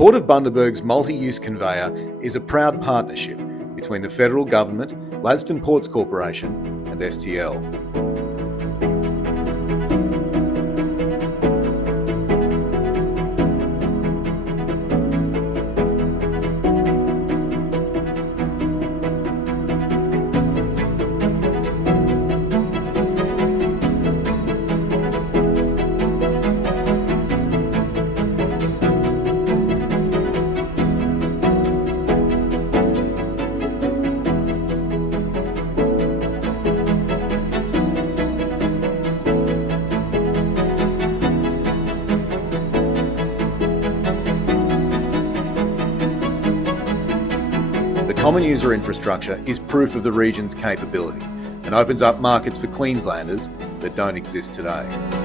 Port of Bundaberg's multi-use conveyor is a proud partnership between the federal government, Gladstone Port Corporation and STL. The common user infrastructure is proof of the region's capability and opens up markets for Queenslanders that don't exist today.